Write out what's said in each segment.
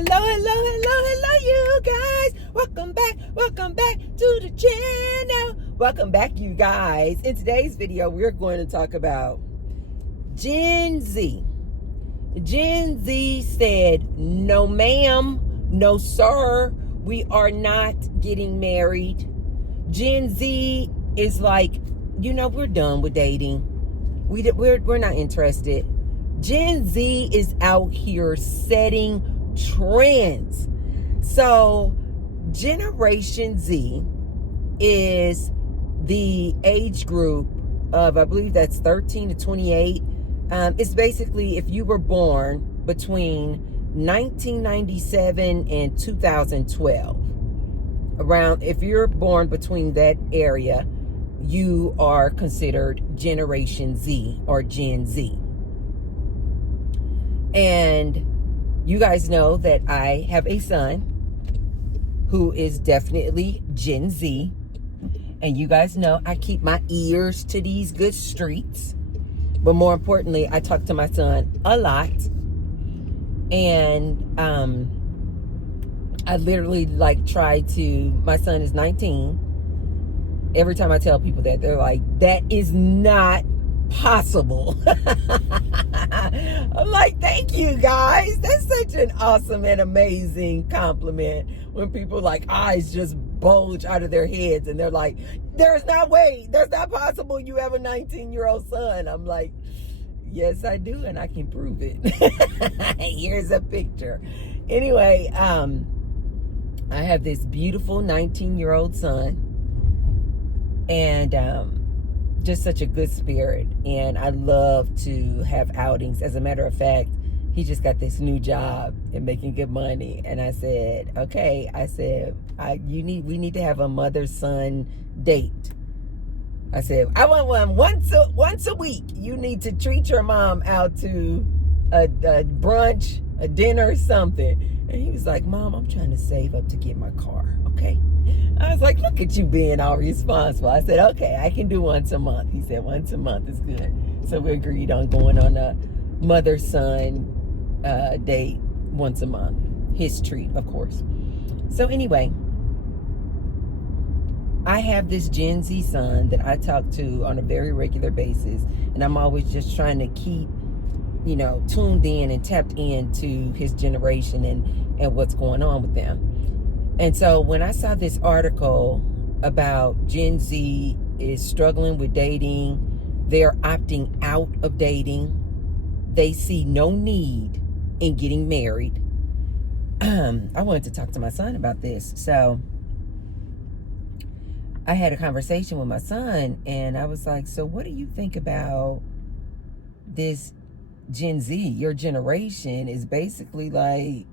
Hello, you guys. Welcome back to the channel. Welcome back, you guys. In today's video, we're going to talk about Gen Z. Gen Z said, no ma'am, no sir, we are not getting married. Gen Z is like, we're done with dating. We're not interested. Gen Z is out here setting trends. So Generation Z is the age group of, I believe that's 13 to 28. It's basically if you were born between 1997 and 2012. If you're born between that area, you are considered Generation Z or Gen Z. And you guys know that I have a son who is definitely Gen Z. And you guys know I keep my ears to these good streets. But more importantly, I talk to my son a lot. And I literally my son is 19. Every time I tell people that, they're like, that is not possible. I'm like, thank you guys. That's such an awesome and amazing compliment when people eyes just bulge out of their heads and they're like, there's not possible you have a 19-year-old son. I'm like, yes, I do, and I can prove it. Here's a picture. Anyway, I have this beautiful 19-year-old son, and just such a good spirit, and I love to have outings. As a matter of fact, he just got this new job and making good money, and I said, okay, we need to have a mother-son date. I said, I want one once a week. You need to treat your mom out to a brunch, a dinner, something. And he was like, Mom, I'm trying to save up to get my car, okay? I was like, look at you being all responsible. I said, okay, I can do once a month. He said, once a month is good. So we agreed on going on a mother-son date once a month. His treat, of course. So anyway, I have this Gen Z son that I talk to on a very regular basis. And I'm always just trying to keep, tuned in and tapped into his generation and what's going on with them. And so when I saw this article about Gen Z is struggling with dating, they're opting out of dating, they see no need in getting married, I wanted to talk to my son about this. So I had a conversation with my son, and I was like, so what do you think about this Gen Z? Your generation is basically like,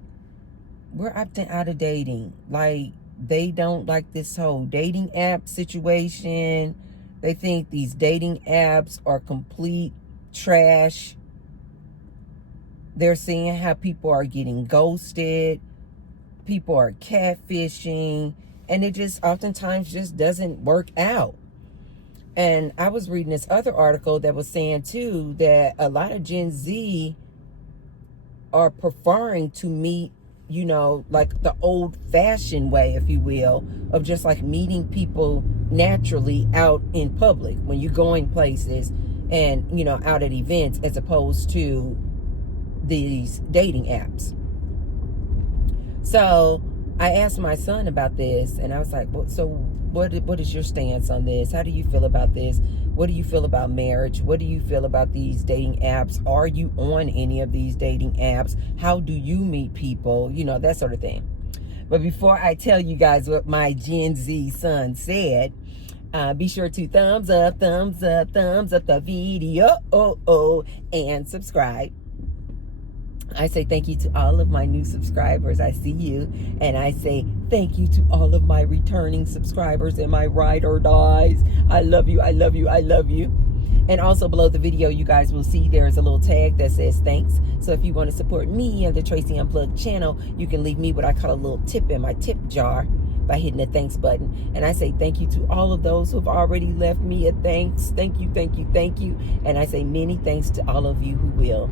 we're opting out of dating. Like, they don't like this whole dating app situation. They think these dating apps are complete trash. They're seeing how people are getting ghosted. People are catfishing. And it just oftentimes just doesn't work out. And I was reading this other article that was saying, too, that a lot of Gen Z are preferring to meet, the old-fashioned way, if you will, of just meeting people naturally out in public when you're going places and, out at events, as opposed to these dating apps. So I asked my son about this, and I was like, well, so what is your stance on this? How do you feel about this? What do you feel about marriage? What do you feel about these dating apps? Are you on any of these dating apps? How do you meet people? That sort of thing. But before I tell you guys what my Gen Z son said, be sure to thumbs up the video, and subscribe. I say thank you to all of my new subscribers. I see you. And I say thank you to all of my returning subscribers and my ride or dies. I love you. I love you. I love you. And also below the video, you guys will see there is a little tag that says thanks. So if you want to support me and the Tracy Unplugged channel, you can leave me what I call a little tip in my tip jar by hitting the thanks button. And I say thank you to all of those who have already left me a thanks. Thank you, thank you, thank you. And I say many thanks to all of you who will.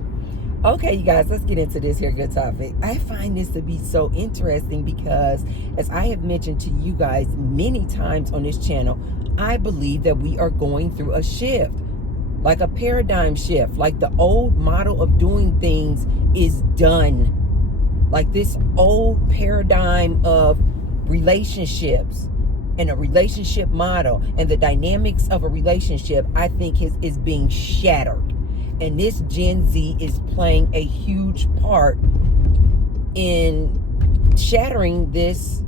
Okay, you guys, let's get into this here good topic. I find this to be so interesting because, as I have mentioned to you guys many times on this channel, I believe that we are going through a shift, like a paradigm shift, like the old model of doing things is done. Like this old paradigm of relationships and a relationship model and the dynamics of a relationship, I think is being shattered. And this Gen Z is playing a huge part in shattering this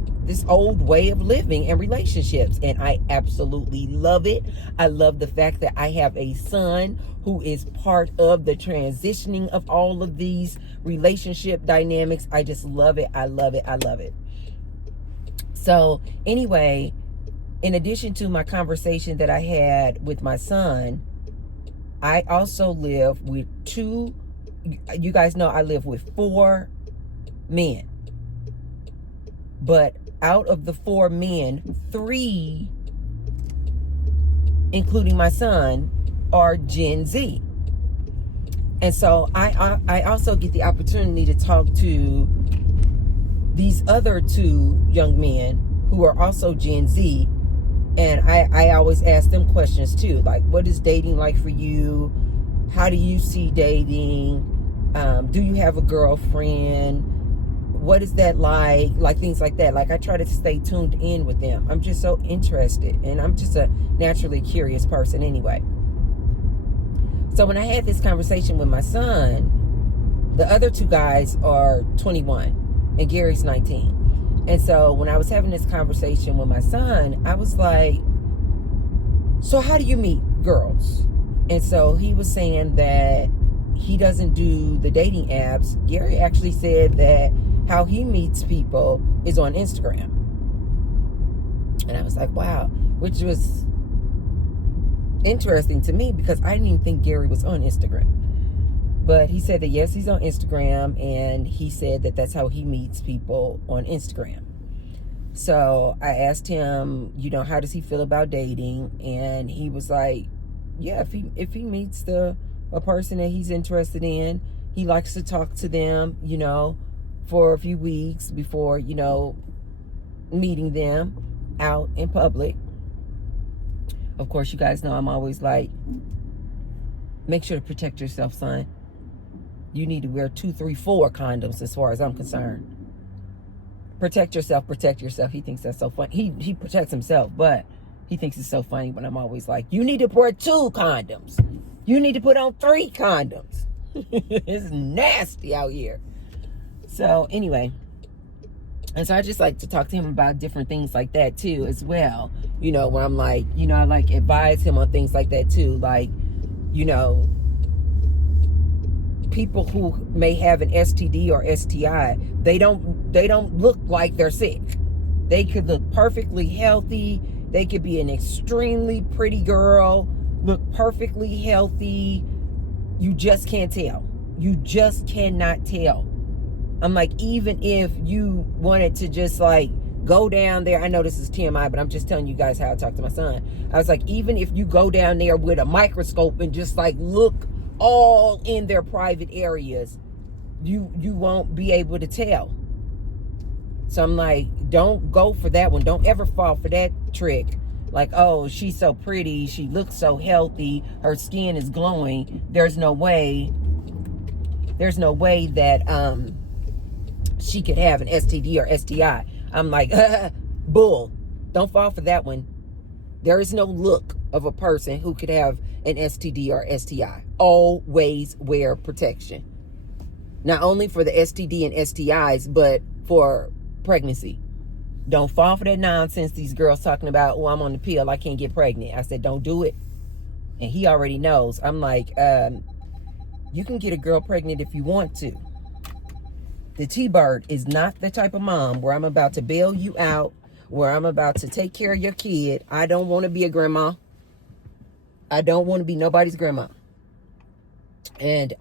old way of living and relationships. And I absolutely love it. I love the fact that I have a son who is part of the transitioning of all of these relationship dynamics. I just love it. I love it. I love it. So anyway, in addition to my conversation that I had with my son, I also live with you guys know I live with 4 men. But out of the 4 men, 3, including my son, are Gen Z. And so I also get the opportunity to talk to these other 2 young men who are also Gen Z. And I always ask them questions too, like, what is dating like for you? How do you see dating? Do you have a girlfriend? What is that like? Like things like that. Like I try to stay tuned in with them. I'm just so interested, and I'm just a naturally curious person anyway. So when I had this conversation with my son, the other 2 guys are 21 and Gary's 19. And so when I was having this conversation with my son, I was like, so how do you meet girls? And so he was saying that he doesn't do the dating apps. Gary actually said that how he meets people is on Instagram. And I was like, wow, which was interesting to me because I didn't even think Gary was on Instagram. But he said that yes, he's on Instagram, and he said that that's how he meets people on Instagram. So I asked him, how does he feel about dating? And he was like, yeah, if he meets a person that he's interested in, he likes to talk to them, for a few weeks before, meeting them out in public. Of course, you guys know I'm always like, make sure to protect yourself, son. You need to wear 2, 3, 4 condoms as far as I'm concerned. Protect yourself, protect yourself. He thinks that's so funny. He protects himself, but he thinks it's so funny when I'm always like, you need to wear 2 condoms. You need to put on 3 condoms. It's nasty out here. So anyway, and so I just like to talk to him about different things like that too as well. Where I'm like, I like advise him on things like that too. Like, people who may have an STD or STI, they don't look like they're sick. They could look perfectly healthy. They could be an extremely pretty girl, look perfectly healthy. You just can't tell. You just cannot tell. I'm like, even if you wanted to just like go down there, I know this is TMI, but I'm just telling you guys how I talk to my son. I was like, even if you go down there with a microscope and just like look all in their private areas, you won't be able to tell. So I'm like, don't go for that one. Don't ever fall for that trick. Like, oh, she's so pretty, she looks so healthy, her skin is glowing. There's no way that she could have an STD or STI. I'm like, bull. Don't fall for that one. There is no look of a person who could have an STD or STI. Always wear protection. Not only for the STD and STIs, but for pregnancy. Don't fall for that nonsense these girls talking about, oh, I'm on the pill, I can't get pregnant. I said, don't do it. And he already knows. I'm like, you can get a girl pregnant if you want to. The T-Bird is not the type of mom where I'm about to bail you out, where I'm about to take care of your kid. I don't want to be a grandma. I don't want to be nobody's grandma. And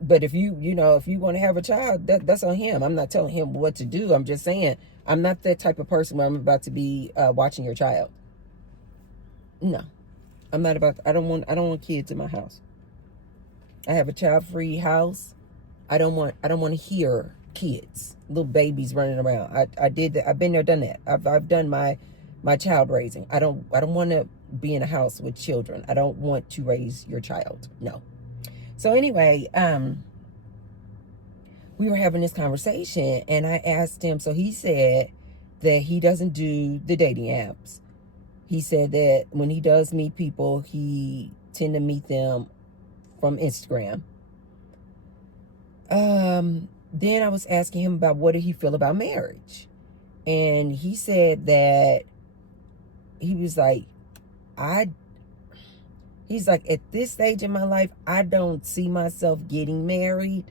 but if you want to have a child, that's on him. I'm not telling him what to do. I'm just saying I'm not that type of person where I'm about to be watching your child. No, I'm not about. I don't want kids in my house. I have a child-free house. I don't want to hear kids, little babies running around. I did that. I've been there, done that. I've done my child raising. I don't want to be in a house with children. I don't want to raise your child. No. So anyway, we were having this conversation, and I asked him. So he said that he doesn't do the dating apps. He said that when he does meet people, he tend to meet them from Instagram. Then I was asking him about what did he feel about marriage. And he said that he was like, he's like, at this stage in my life, I don't see myself getting married.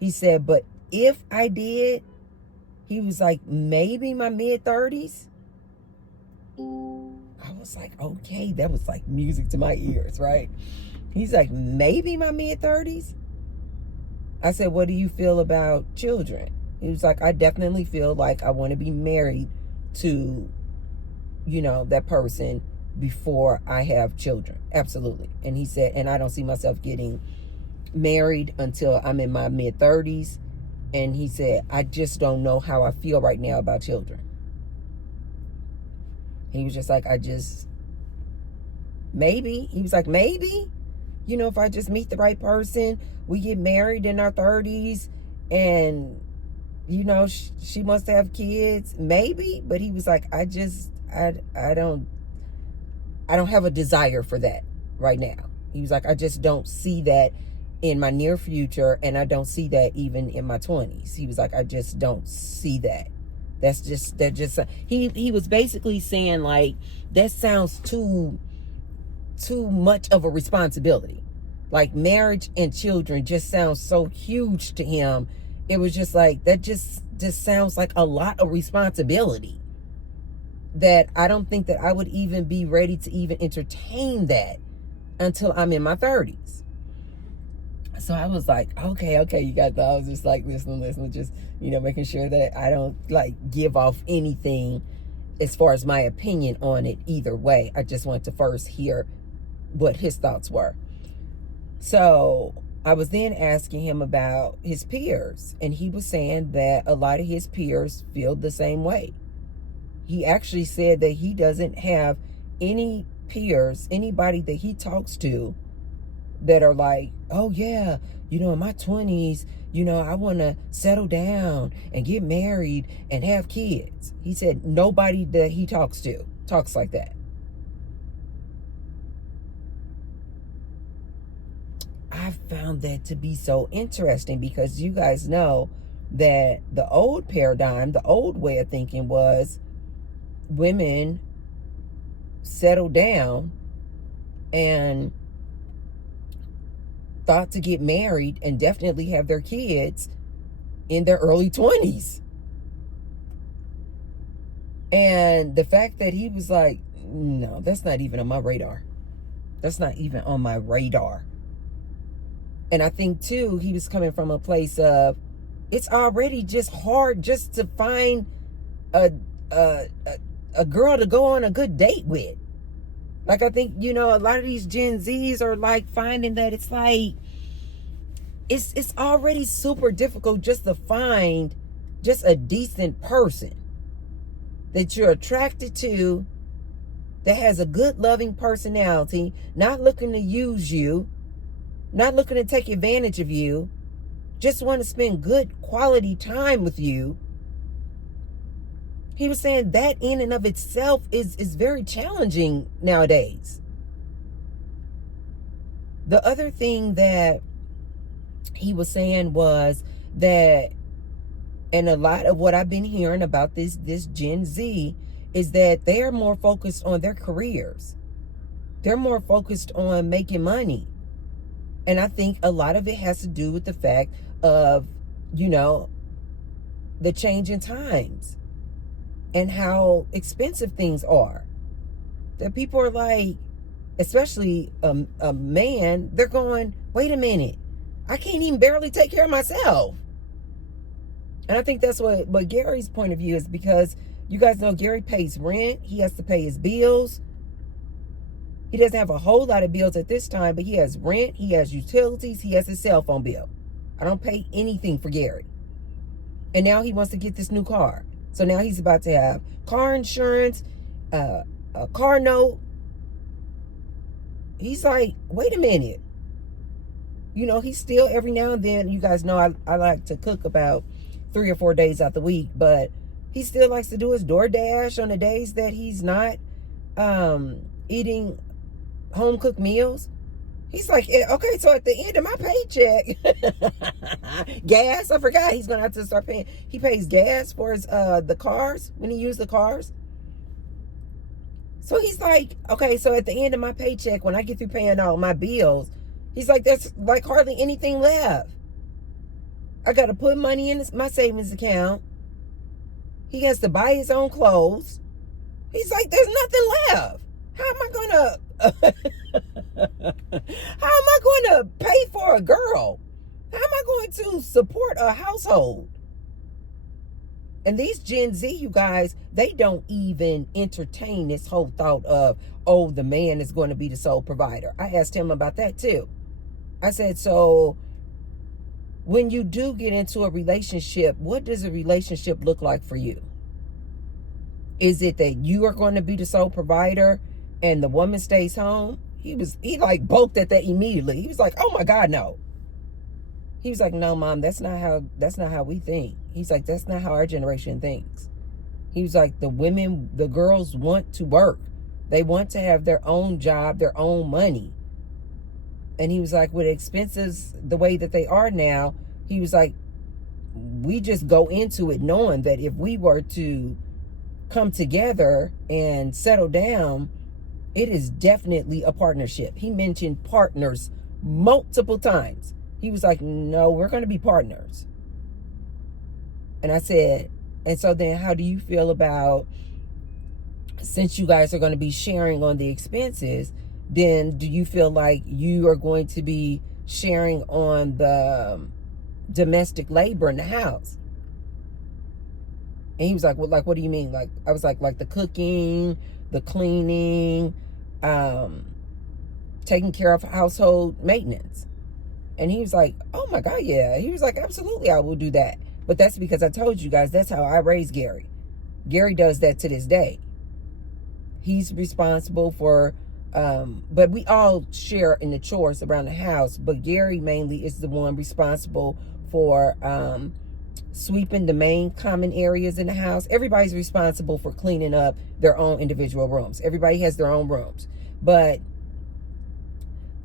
He said, but if I did, he was like, maybe my mid-30s. I was like, okay, that was like music to my ears, right? He's like, maybe my mid-30s. I said, what do you feel about children? He was like, I definitely feel like I want to be married to, that person before I have children. Absolutely. And he said, and I don't see myself getting married until I'm in my mid-30s. And he said, I just don't know how I feel right now about children. He was just like, maybe. He was like, maybe, if I just meet the right person, we get married in our 30s and, she wants to have kids, maybe. But he was like, I don't have a desire for that right now. He was like, I just don't see that in my near future, and I don't see that even in my 20s. He was like, I just don't see that. He was basically saying like, that sounds too much of a responsibility. Like marriage and children just sounds so huge to him. It was just like, that just sounds like a lot of responsibility that I don't think that I would even be ready to even entertain that until I'm in my 30s. So I was like, okay, you got that. I was just like, listen, just, making sure that I don't like give off anything as far as my opinion on it either way. I just wanted to first hear what his thoughts were. So I was then asking him about his peers, and he was saying that a lot of his peers feel the same way. He actually said that he doesn't have any peers, anybody that he talks to that are like, oh yeah, in my 20s, I want to settle down and get married and have kids. He said nobody that he talks to talks like that. I found that to be so interesting because you guys know that the old paradigm, the old way of thinking was women settle down and thought to get married and definitely have their kids in their early 20s. And the fact that he was like, no, that's not even on my radar. That's not even on my radar. And I think too, he was coming from a place of, it's already just hard just to find a girl to go on a good date with. Like, I think, a lot of these Gen Zs are like finding that it's like, it's already super difficult just to find just a decent person that you're attracted to, that has a good, loving personality, not looking to use you, not looking to take advantage of you, just want to spend good quality time with you. He was saying that in and of itself is very challenging nowadays. The other thing that he was saying was that, and a lot of what I've been hearing about this Gen Z is that they're more focused on their careers. They're more focused on making money. And I think a lot of it has to do with the fact of, the change in times and how expensive things are. That people are like, especially a man, they're going, wait a minute, I can't even barely take care of myself. And I think that's what Gary's point of view is, because you guys know Gary pays rent. He has to pay his bills. He doesn't have a whole lot of bills at this time, but he has rent, he has utilities, he has his cell phone bill. I don't pay anything for Gary. And now he wants to get this new car. So now he's about to have car insurance, a car note. He's like, wait a minute. You know, he's still every now and then, you guys know I like to cook about 3 or 4 days out the week, but he still likes to do his DoorDash on the days that he's not eating home cooked meals. He's like, okay, so at the end of my paycheck, gas, I forgot he's going to have to start paying. He pays gas for his, the cars, when he uses the cars. So he's like, okay, so at the end of my paycheck, when I get through paying all my bills, he's like, there's like hardly anything left. I got to put money in my savings account. He has to buy his own clothes. He's like, there's nothing left. How am I going to pay for a girl? How am I going to support a household? And these Gen Z, you guys, they don't even entertain this whole thought of, oh, the man is going to be the sole provider. I asked him about that too. I said, so when you do get into a relationship, what does a relationship look like for you? Is it that you are going to be the sole provider and the woman stays home? He like balked at that immediately. He was like, oh my God, no. He was like, no, Mom, that's not how we think. He's like, that's not how our generation thinks. He was like, the girls want to work. They want to have their own job, their own money. And he was like, with expenses the way that they are now, he was like, we just go into it knowing that if we were to come together and settle down, it is definitely a partnership. He mentioned partners multiple times. He was like, no, we're going to be partners. And I said, and so then how do you feel about, since you guys are going to be sharing on the expenses, then do you feel like you are going to be sharing on the domestic labor in the house? And he was like, well, like, what do you mean? Like, I was like the cooking, the cleaning, taking care of household maintenance. And he was like, oh my God, yeah. He was like, absolutely, I will do that. But that's because I told you guys, that's how I raised Gary. Gary does that to this day. He's responsible for, but we all share in the chores around the house. But Gary mainly is the one responsible for sweeping the main common areas in the house. Everybody's responsible for cleaning up their own individual rooms. Everybody has their own rooms. But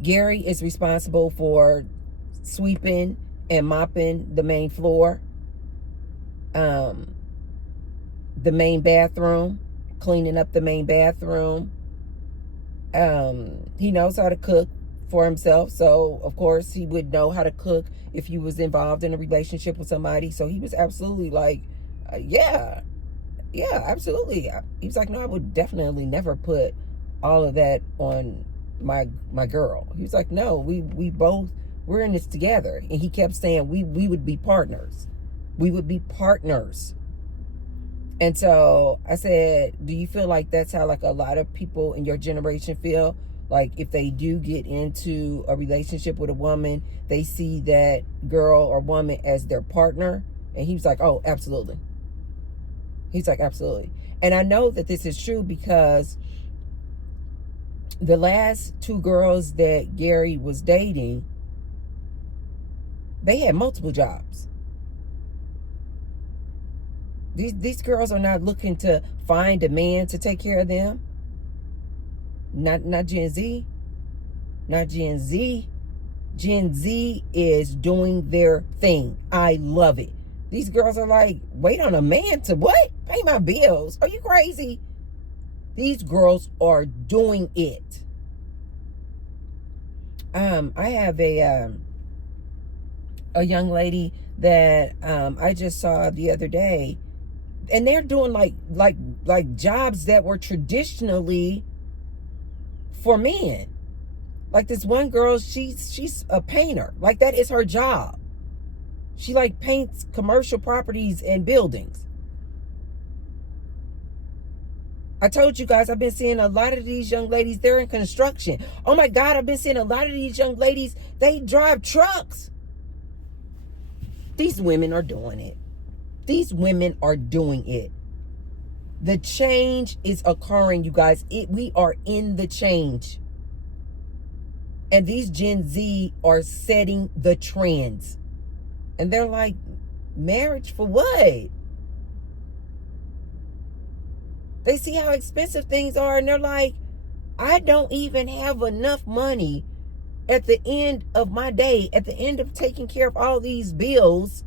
Gary is responsible for sweeping and mopping the main floor, the main bathroom, cleaning up the main bathroom. He knows how to cook for himself, so of course he would know how to cook if he was involved in a relationship with somebody. So he was absolutely like, yeah, absolutely. He was like, no, I would definitely never put all of that on my girl. He was like, no, we're in this together. And he kept saying we would be partners. We would be partners. And so I said, do you feel like that's how like a lot of people in your generation feel? Like if they do get into a relationship with a woman, they see that girl or woman as their partner? And he was like, oh, absolutely. He's like, absolutely. And I know that this is true because the last 2 girls that Gary was dating, they had multiple jobs. These girls are not looking to find a man to take care of them. Not Gen Z. Not Gen Z. Gen Z is doing their thing. I love it. These girls are like, wait on a man to what? Pay my bills. Are you crazy? These girls are doing it. I have a young lady that I just saw the other day, and they're doing like jobs that were traditionally for men. Like this one girl, she's a painter. Like that is her job. She like paints commercial properties and buildings. I told you guys, I've been seeing a lot of these young ladies, they're in construction. Oh my God, I've been seeing a lot of these young ladies, they drive trucks. These women are doing it. These women are doing it. The change is occurring, you guys. We are in the change. And these Gen Z are setting the trends. And they're like, marriage for what? They see how expensive things are and they're like, I don't even have enough money at the end of my day, at the end of taking care of all these bills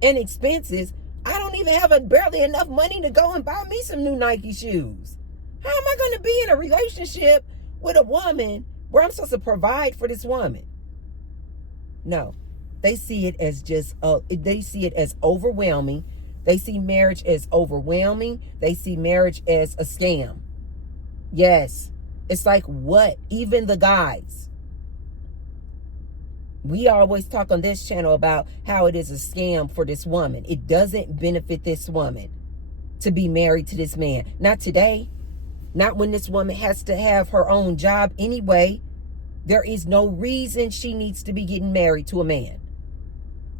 and expenses. I don't even have barely enough money to go and buy me some new Nike shoes. How am I going to be in a relationship with a woman where I'm supposed to provide for this woman? No, they see it as they see it as overwhelming. They see marriage as overwhelming. They see marriage as a scam. Yes, it's like what? Even the guys. We always talk on this channel about how it is a scam for this woman. It doesn't benefit this woman to be married to this man. Not today. Not when this woman has to have her own job anyway. There is no reason she needs to be getting married to a man.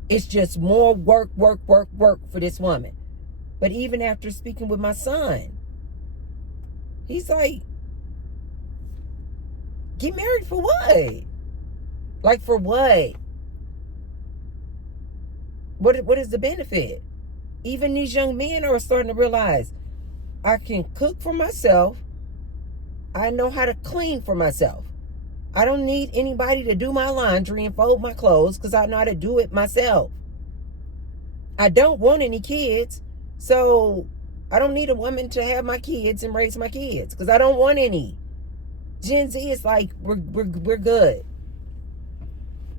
It's just more work for this woman. But even after speaking with my son, he's like, get married for what? Like for what? What is the benefit? Even these young men are starting to realize, I can cook for myself. I know how to clean for myself. I don't need anybody to do my laundry and fold my clothes because I know how to do it myself. I don't want any kids, so I don't need a woman to have my kids and raise my kids because I don't want any. Gen Z is like, we're good.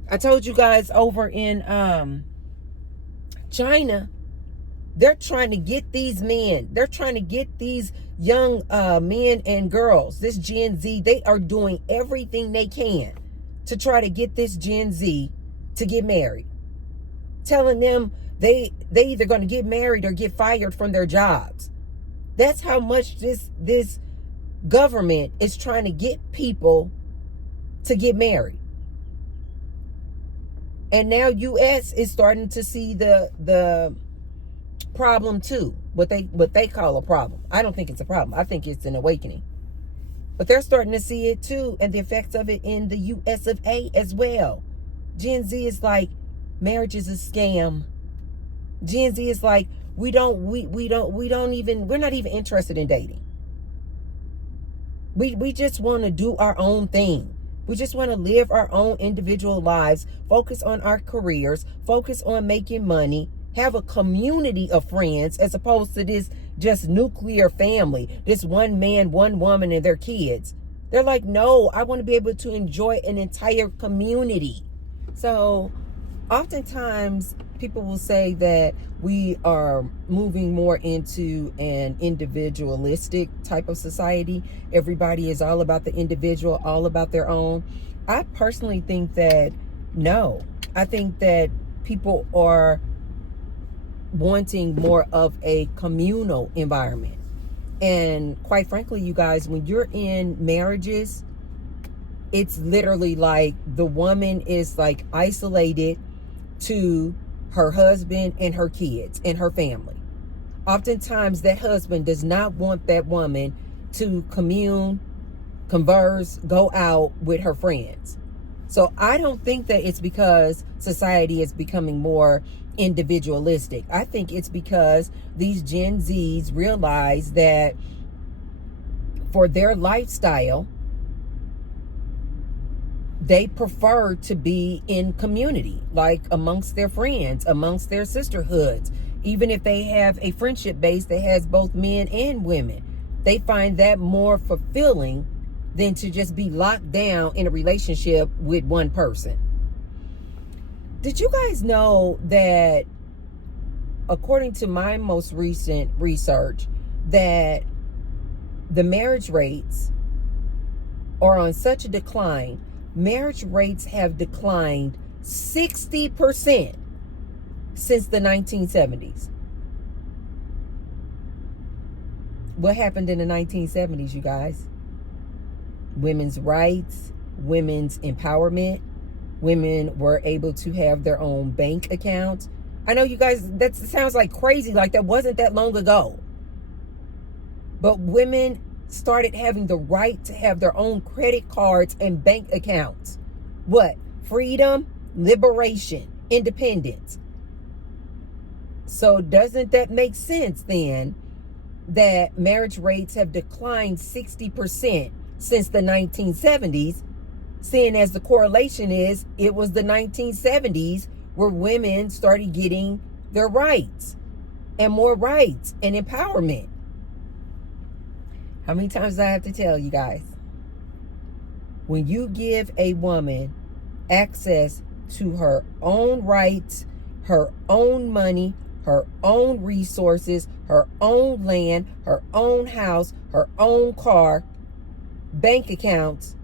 I told you guys over in China, they're trying to get these men. They're trying to get these young men and girls, this Gen Z. They are doing everything they can to try to get this Gen Z to get married. Telling them they either going to get married or get fired from their jobs. That's how much this government is trying to get people to get married. And now U.S. is starting to see the problem too. What they call a problem. I don't think it's a problem. I think it's an awakening. But they're starting to see it too, and the effects of it in the U.S. of A. as well. Gen Z is like, marriage is a scam. Gen Z is like, we're not even interested in dating. We just want to do our own thing. We just want to live our own individual lives, focus on our careers, focus on making money, have a community of friends as opposed to this just nuclear family, this one man, one woman, and their kids. They're like, no, I want to be able to enjoy an entire community. So oftentimes people will say that we are moving more into an individualistic type of society. Everybody is all about the individual, all about their own. I personally think that no. I think that people are wanting more of a communal environment. And quite frankly, you guys, when you're in marriages, it's literally like the woman is like isolated to her husband and her kids and her family. Oftentimes that husband does not want that woman to commune, converse, go out with her friends. So I don't think that it's because society is becoming more individualistic. I think it's because these Gen Zs realize that for their lifestyle, they prefer to be in community, like amongst their friends, amongst their sisterhoods. Even if they have a friendship base that has both men and women, they find that more fulfilling than to just be locked down in a relationship with one person. Did you guys know that, according to my most recent research, that the marriage rates are on such a decline? Marriage rates have declined 60% since the 1970s. what happened in the 1970s, you guys? Women's rights, women's empowerment. Women were able to have their own bank accounts. I know you guys, that sounds like crazy, like that wasn't that long ago. But women started having the right to have their own credit cards and bank accounts. What? Freedom, liberation, independence. So doesn't that make sense then that marriage rates have declined 60% since the 1970s, seeing as the correlation is it was the 1970s where women started getting their rights and more rights and empowerment? How many times do I have to tell you guys? When you give a woman access to her own rights, her own money, her own resources, her own land, her own house, her own car, bank accounts,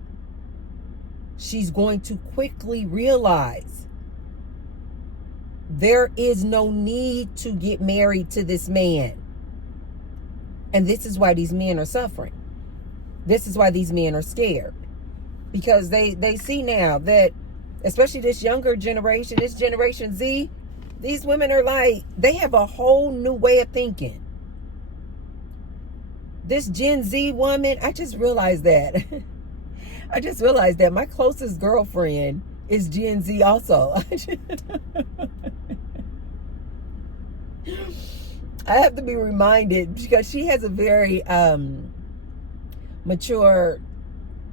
she's going to quickly realize there is no need to get married to this man. And this is why these men are suffering. This is why these men are scared. Because they see now that, especially this younger generation, this Generation Z, these women are like, they have a whole new way of thinking. This Gen Z woman, I just realized that. I just realized that my closest girlfriend is Gen Z also. I have to be reminded because she has a very mature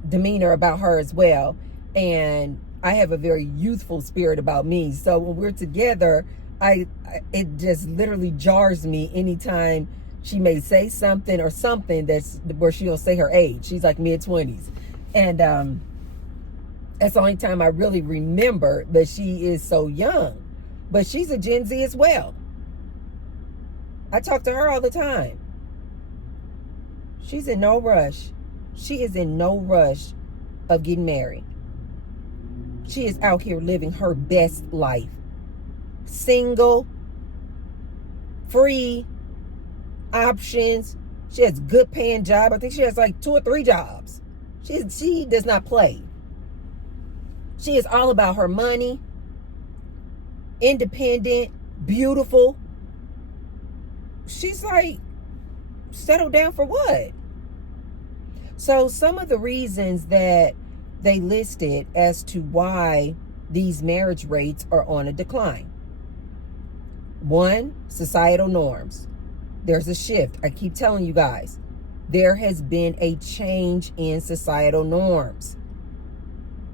demeanor about her as well. And I have a very youthful spirit about me. So when we're together, it just literally jars me anytime she may say something or something that's where she'll say her age. She's like mid-20s. And that's the only time I really remember that she is so young. But she's a Gen Z as well. I talk to her all the time. She's in no rush. She is in no rush of getting married. She is out here living her best life. Single, free, options. She has a good paying job. I think she has like 2 or 3 jobs. She does not play. She is all about her money. Independent, beautiful. She's like, settled down for what? So some of the reasons that they listed as to why these marriage rates are on a decline. 1, societal norms. There's a shift. I keep telling you guys, there has been a change in societal norms.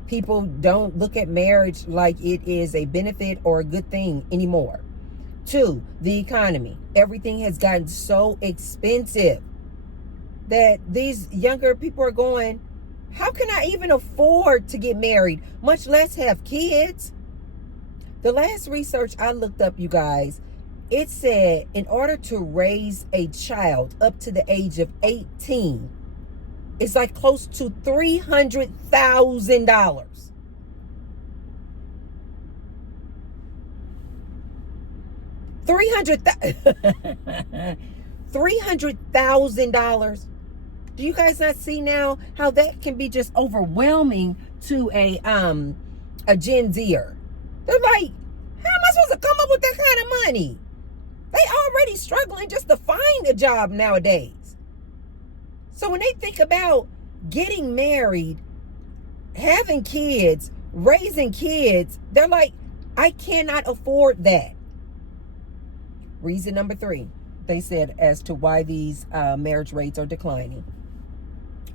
People don't look at marriage like it is a benefit or a good thing anymore. 2, the economy. Everything has gotten so expensive that these younger people are going, how can I even afford to get married, much less have kids? The last research I looked up, you guys, it said in order to raise a child up to the age of 18, it's like close to $300,000. $300,000. Do you guys not see now how that can be just overwhelming to a Gen Zer? They're like, how am I supposed to come up with that kind of money? They already struggling just to find a job nowadays. So when they think about getting married, having kids, raising kids, they're like, I cannot afford that. Reason number 3, they said, as to why these marriage rates are declining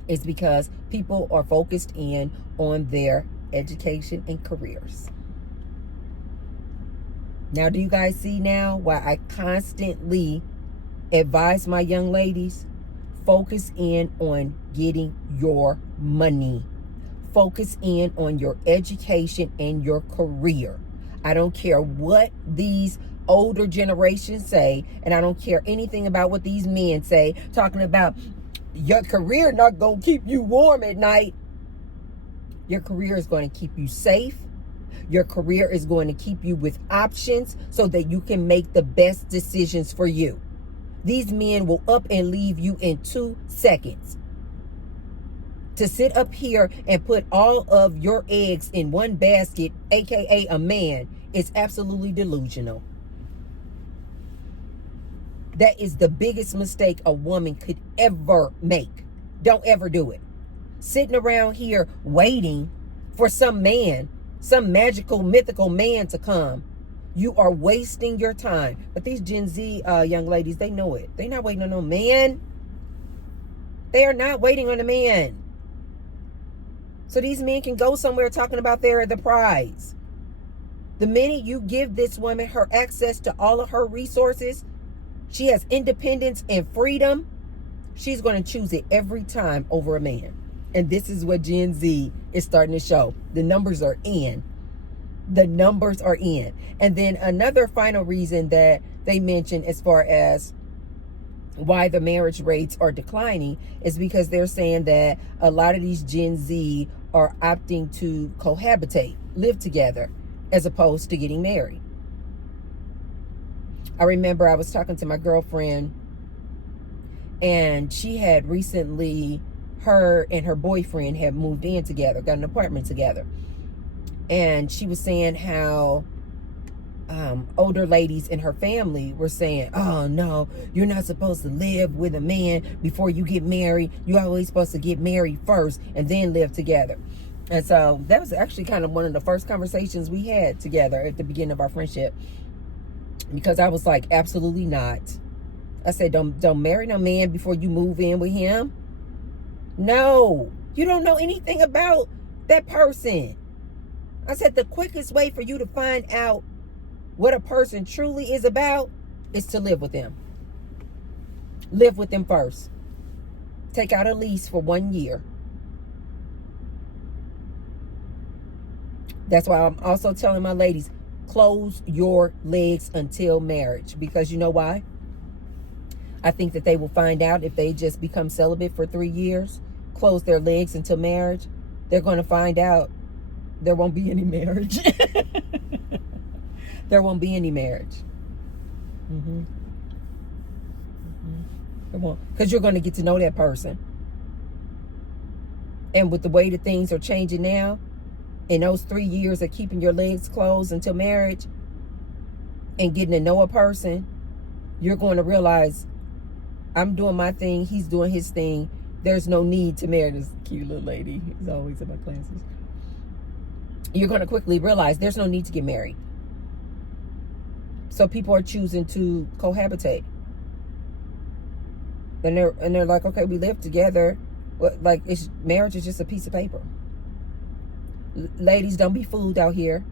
is because people are focused in on their education and careers. Now, do you guys see now why I constantly advise my young ladies, focus in on getting your money. Focus in on your education and your career. I don't care what these older generations say, and I don't care anything about what these men say, talking about your career not going to keep you warm at night. Your career is going to keep you safe. Your career is going to keep you with options so that you can make the best decisions for you. These men will up and leave you in 2 seconds. To sit up here and put all of your eggs in one basket, aka a man, is absolutely delusional. That is the biggest mistake a woman could ever make. Don't ever do it. Sitting around here waiting for some man, some magical, mythical man to come. You are wasting your time. But these Gen Z young ladies, they know it. They're not waiting on no man. They are not waiting on a man. So these men can go somewhere talking about they're the prize. The minute you give this woman her access to all of her resources, she has independence and freedom, she's going to choose it every time over a man. And this is what Gen Z is starting to show. The numbers are in. The numbers are in. And then another final reason that they mention as far as why the marriage rates are declining is because they're saying that a lot of these Gen Z are opting to cohabitate, live together, as opposed to getting married. I remember I was talking to my girlfriend, and she had recently, her and her boyfriend had moved in together, got an apartment together. And she was saying how older ladies in her family were saying, oh no, you're not supposed to live with a man before you get married. You're always supposed to get married first and then live together. And so that was actually kind of one of the first conversations we had together at the beginning of our friendship, because I was like, absolutely not. I said, don't marry no man before you move in with him. No, you don't know anything about that person. I said the quickest way for you to find out what a person truly is about is to live with them. Live with them first. Take out a lease for 1 year. That's why I'm also telling my ladies, close your legs until marriage. Because you know why? I think that they will find out if they just become celibate for 3 years, close their legs until marriage, they're going to find out there won't be any marriage. There won't be any marriage. There won't. Because you're going to get to know that person. And with the way that things are changing now, in those 3 years of keeping your legs closed until marriage and getting to know a person, you're going to realize, I'm doing my thing, he's doing his thing. There's no need to marry this cute little lady. He's always in my classes. You're going to quickly realize there's no need to get married. So people are choosing to cohabitate. And they're like, okay, we live together. But like, marriage is just a piece of paper. Ladies, don't be fooled out here.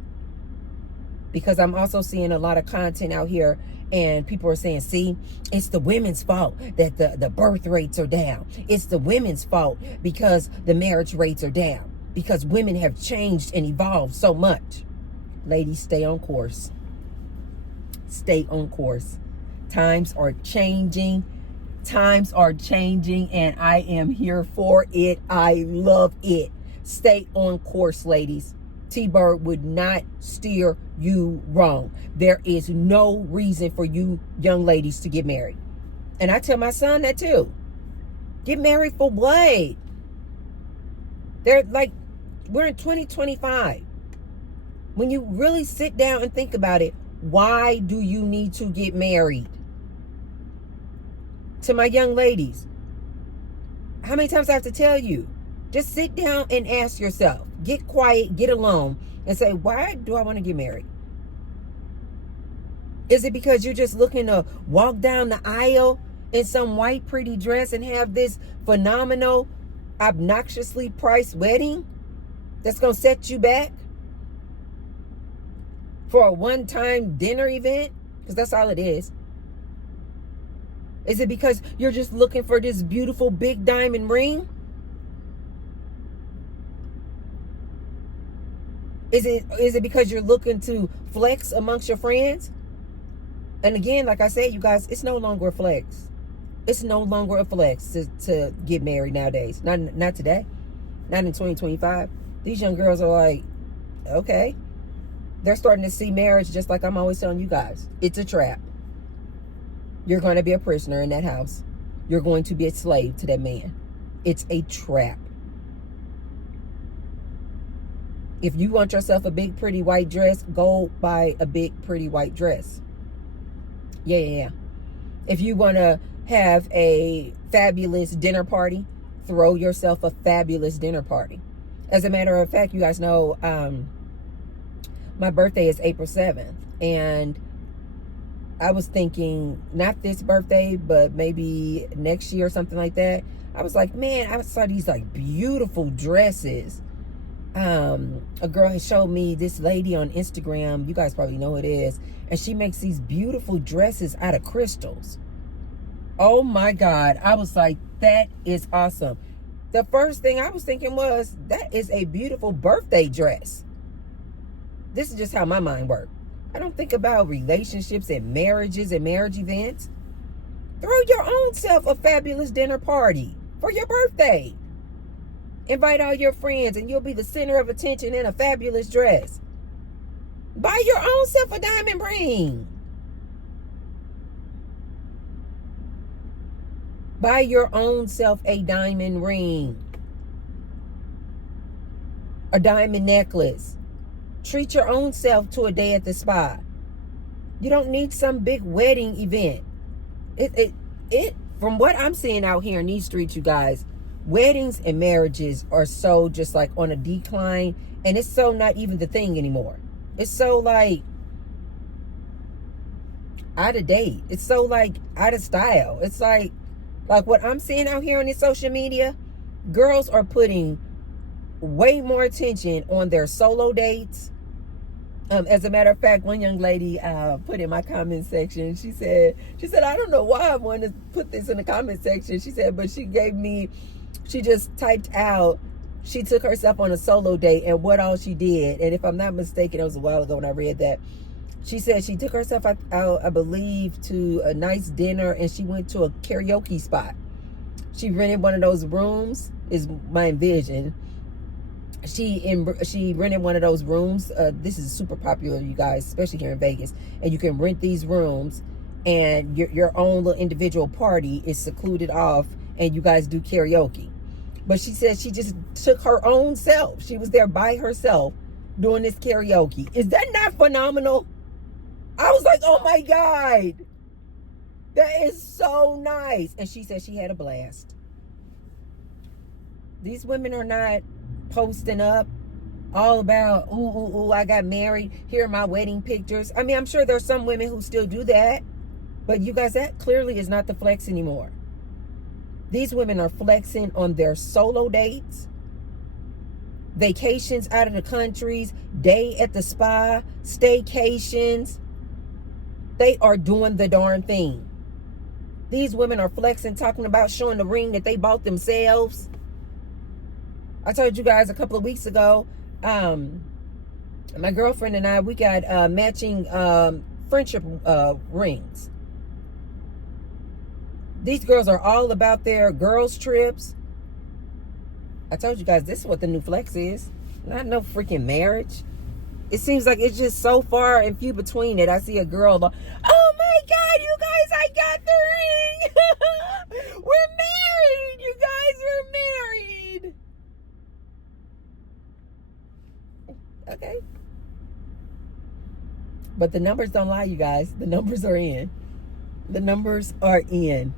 Because I'm also seeing a lot of content out here, and people are saying, see, it's the women's fault that the birth rates are down. It's the women's fault because the marriage rates are down. Because women have changed and evolved so much. Ladies, stay on course. Stay on course. Times are changing. Times are changing, and I am here for it. I love it. Stay on course, ladies. T-Bird would not steer you wrong. There is no reason for you young ladies to get married. And I tell my son that too. Get married for what? They're like, we're in 2025. When you really sit down and think about it, why do you need to get married? To my young ladies, how many times I have to tell you? Just sit down and ask yourself. Get quiet, get alone, and say, why do I want to get married? Is it because you're just looking to walk down the aisle in some white pretty dress and have this phenomenal, obnoxiously priced wedding that's going to set you back for a one-time dinner event? Because that's all it is. Is it because you're just looking for this beautiful big diamond ring? Is it because you're looking to flex amongst your friends? And again, like I said, you guys, it's no longer a flex. It's no longer a flex to get married nowadays. Not today. Not in 2025. These young girls are like, okay. They're starting to see marriage just like I'm always telling you guys. It's a trap. You're going to be a prisoner in that house. You're going to be a slave to that man. It's a trap. If you want yourself a big, pretty white dress, go buy a big, pretty white dress. Yeah. If you want to have a fabulous dinner party, throw yourself a fabulous dinner party. As a matter of fact, you guys know my birthday is April 7th. And I was thinking, not this birthday, but maybe next year or something like that. I was like, man, I saw these like beautiful dresses. A girl had showed me this lady on Instagram. You guys probably know who it is. And she makes these beautiful dresses out of crystals. Oh my God. I was like, that is awesome. The first thing I was thinking was, that is a beautiful birthday dress. This is just how my mind works. I don't think about relationships and marriages and marriage events. Throw your own self a fabulous dinner party for your birthday. Invite all your friends and you'll be the center of attention in a fabulous dress. Buy your own self a diamond ring. Buy your own self a diamond ring. A diamond necklace. Treat your own self to a day at the spa. You don't need some big wedding event. It from what I'm seeing out here in these streets, you guys, weddings and marriages are so just like on a decline, and it's so not even the thing anymore. It's so like out of date. It's so like out of style. It's like what I'm seeing out here on this social media, girls are putting way more attention on their solo dates. As a matter of fact, one young lady put in my comment section, she said, I don't know why I wanted to put this in the comment section. She said, but she just typed out, she took herself on a solo date and what all she did. And if I'm not mistaken, it was a while ago when I read that. She said she took herself out, I believe, to a nice dinner, and she went to a karaoke spot. She rented one of those rooms, is my envision. She rented one of those rooms. This is super popular, you guys, especially here in Vegas. And you can rent these rooms, and your own little individual party is secluded off, and you guys do karaoke. But she said she just took her own self. She was there by herself doing this karaoke. Is that not phenomenal? I was like, oh my God, that is so nice. And she said she had a blast. These women are not posting up all about, ooh, I got married. Here are my wedding pictures. I mean, I'm sure there's some women who still do that. But you guys, that clearly is not the flex anymore. These women are flexing on their solo dates, vacations out of the countries, day at the spa, staycations. They are doing the darn thing. These women are flexing, talking about showing the ring that they bought themselves. I told you guys a couple of weeks ago, my girlfriend and I, we got matching friendship rings. These girls are all about their girls' trips. I told you guys, this is what the new flex is. Not no freaking marriage. It seems like it's just so far and few between it. I see a girl, oh my God, you guys, I got the ring. We're married, you guys, we're married. Okay. But the numbers don't lie, you guys. The numbers are in. The numbers are in.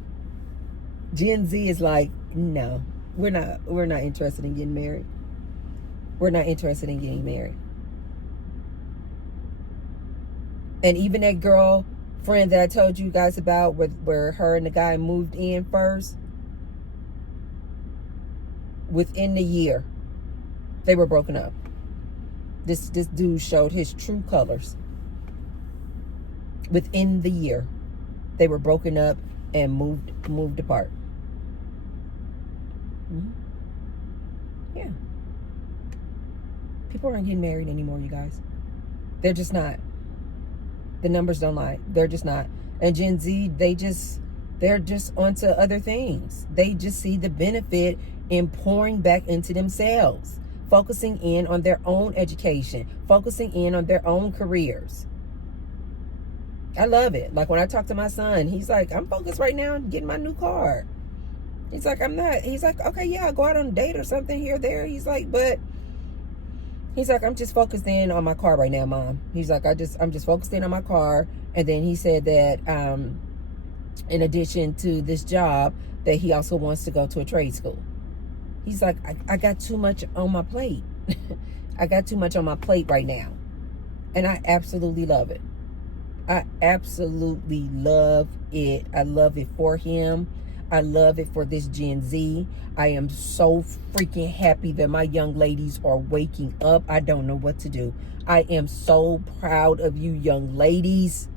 Gen Z is like, no, we're not interested in getting married. We're not interested in getting married. And even that girl friend that I told you guys about, where her and the guy moved in first, within the year, they were broken up. This dude showed his true colors. Within the year, they were broken up and moved apart. Mm-hmm. Yeah. People aren't getting married anymore, you guys. They're just not. The numbers don't lie. They're just not. And Gen Z, they're just onto other things. They just see the benefit in pouring back into themselves, focusing in on their own education, focusing in on their own careers. I love it. Like when I talk to my son, he's like, I'm focused right now on getting my new car. He's like, I'm not. He's like, okay, yeah, I'll go out on a date or something here or there. He's like, but he's like, I'm just focused in on my car right now, Mom. He's like, I'm just focused in on my car. And then he said that in addition to this job, that he also wants to go to a trade school. He's like, I got too much on my plate. I got too much on my plate right now. And I absolutely love it. I absolutely love it. I love it for him. I love it for this Gen Z. I am so freaking happy that my young ladies are waking up. I don't know what to do. I am so proud of you young ladies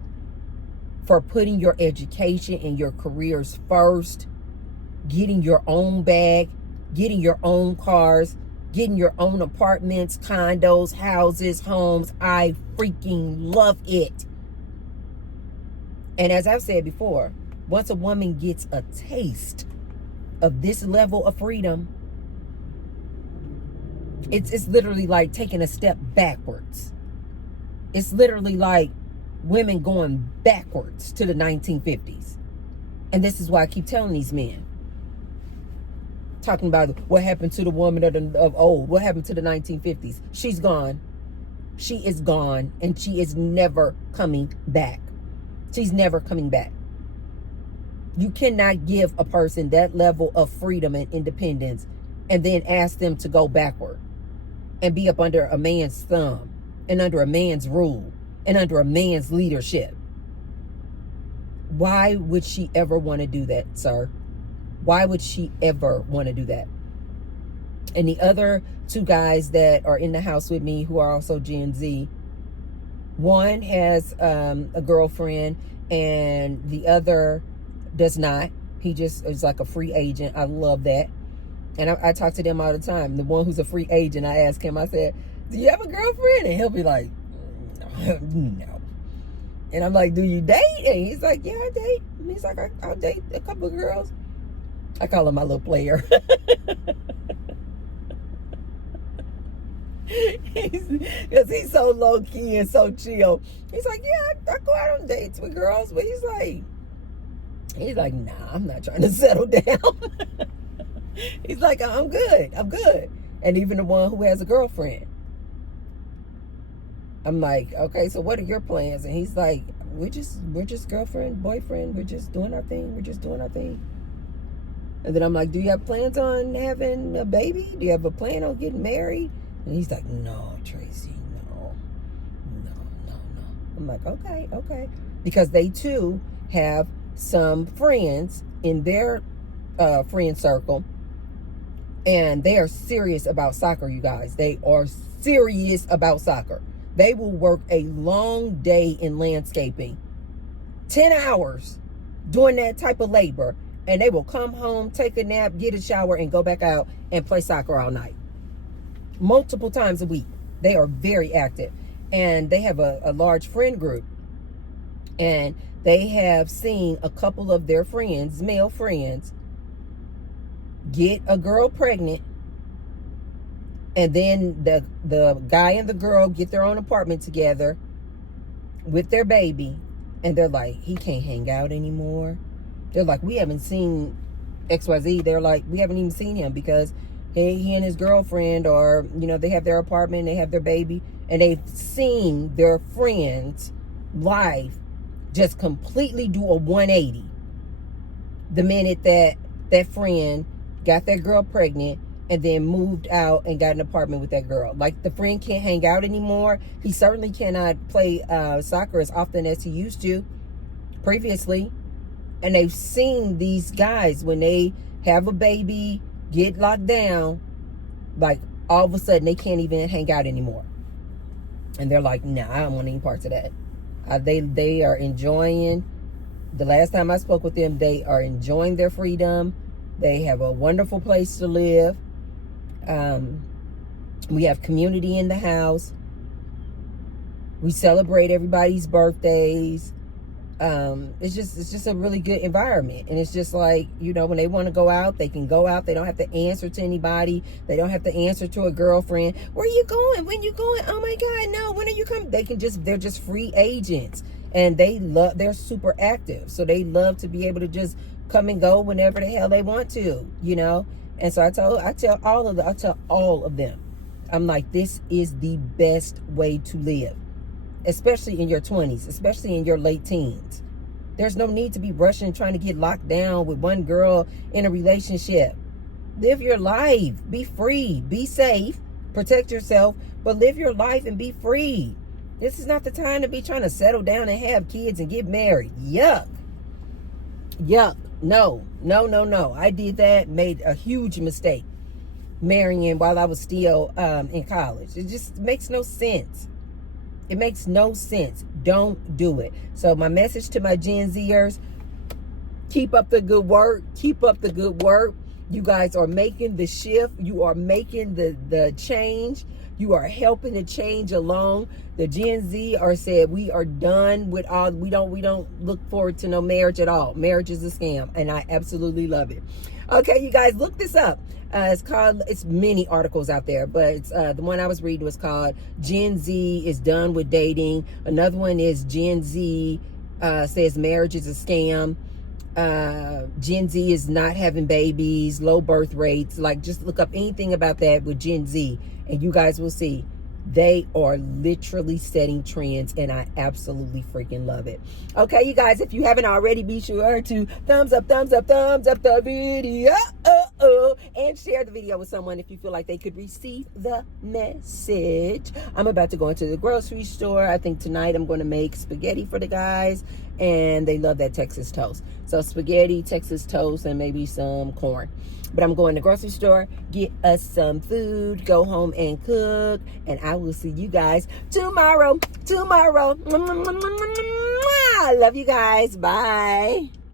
for putting your education and your careers first, getting your own bag, getting your own cars, getting your own apartments, condos, houses, homes. I freaking love it. And as I've said before, once a woman gets a taste of this level of freedom, it's literally like taking a step backwards. It's literally like women going backwards to the 1950s. And this is why I keep telling these men, talking about what happened to the woman of old, what happened to the 1950s. She's gone. She is gone, and she is never coming back. She's never coming back. You cannot give a person that level of freedom and independence and then ask them to go backward and be up under a man's thumb and under a man's rule and under a man's leadership. Why would she ever want to do that, sir? Why would she ever want to do that? And the other two guys that are in the house with me who are also Gen Z, one has a girlfriend and the other does not. He just is like a free agent. I love that. And I talk to them all the time. The one who's a free agent, I ask him, I said, do you have a girlfriend? And he'll be like, no. And I'm like, do you date? And he's like, yeah, I date. And he's like, I'll date a couple of girls. I call him my little player. Because he's so low key and so chill. He's like, yeah, I go out on dates with girls, but he's like, nah, I'm not trying to settle down. He's like, I'm good. And even the one who has a girlfriend, I'm like, okay, so what are your plans? And he's like, we're just girlfriend, boyfriend. We're just doing our thing. And then I'm like, do you have plans on having a baby? Do you have a plan on getting married? And he's like, no, Tracy, no. I'm like, okay. Because they too have some friends in their friend circle, and they are serious about soccer, you guys. They are serious about soccer. They will work a long day in landscaping, 10 hours doing that type of labor, and they will come home, take a nap, get a shower, and go back out and play soccer all night. Multiple times a week. They are very active. And they have a large friend group. And they have seen a couple of their friends, male friends, get a girl pregnant. And then the guy and the girl get their own apartment together with their baby. And they're like, he can't hang out anymore. They're like, we haven't seen XYZ. They're like, we haven't even seen him because he and his girlfriend are, they have their apartment, they have their baby, and they've seen their friend's life just completely do a 180 the minute that friend got that girl pregnant and then moved out and got an apartment with that girl. Like, the friend can't hang out anymore. He certainly cannot play soccer as often as he used to previously. And they've seen these guys, when they have a baby, get locked down, like all of a sudden they can't even hang out anymore. And they're like, nah, I don't want any parts of that. They are enjoying, the last time I spoke with them, they are enjoying their freedom. They have a wonderful place to live. We have community in the house. We celebrate everybody's birthdays. It's just a really good environment. And it's just like, when they want to go out, they can go out. They don't have to answer to anybody. They don't have to answer to a girlfriend. Where are you going? When you going? Oh my God, no. When are you coming? They're just free agents. And they're super active. So they love to be able to just come and go whenever the hell they want to, you know? And so I tell all of them, I'm like, this is the best way to live, especially in your 20s, especially in your late teens. There's no need to be rushing, trying to get locked down with one girl in a relationship. Live your life, be free, be safe, protect yourself, but live your life and be free. This is not the time to be trying to settle down and have kids and get married. Yuck. Yuck. No. I did that, made a huge mistake marrying while I was still in college. It just makes no sense. It makes no sense. Don't do it. So my message to my Gen Zers, keep up the good work. Keep up the good work. You guys are making the shift. You are making the change. You are helping the change along. The Gen Z are said, we are done with all, we don't look forward to no marriage at all. Marriage is a scam, and I absolutely love it. Okay, you guys, look this up. It's many articles out there, but it's, the one I was reading was called Gen Z is done with dating. Another one is Gen Z says marriage is a scam. Gen Z is not having babies, low birth rates. Like, just look up anything about that with Gen Z, and you guys will see they are literally setting trends, and I absolutely freaking love it. Okay, you guys, if you haven't already, be sure to thumbs up the video, and share the video with someone if you feel like they could receive the message. I'm about to go into the grocery store. I think tonight I'm going to make spaghetti for the guys, and they love that Texas toast. So spaghetti, Texas toast, and maybe some corn. But I'm going to the grocery store, get us some food, go home and cook, and I will see you guys tomorrow. I love you guys. Bye.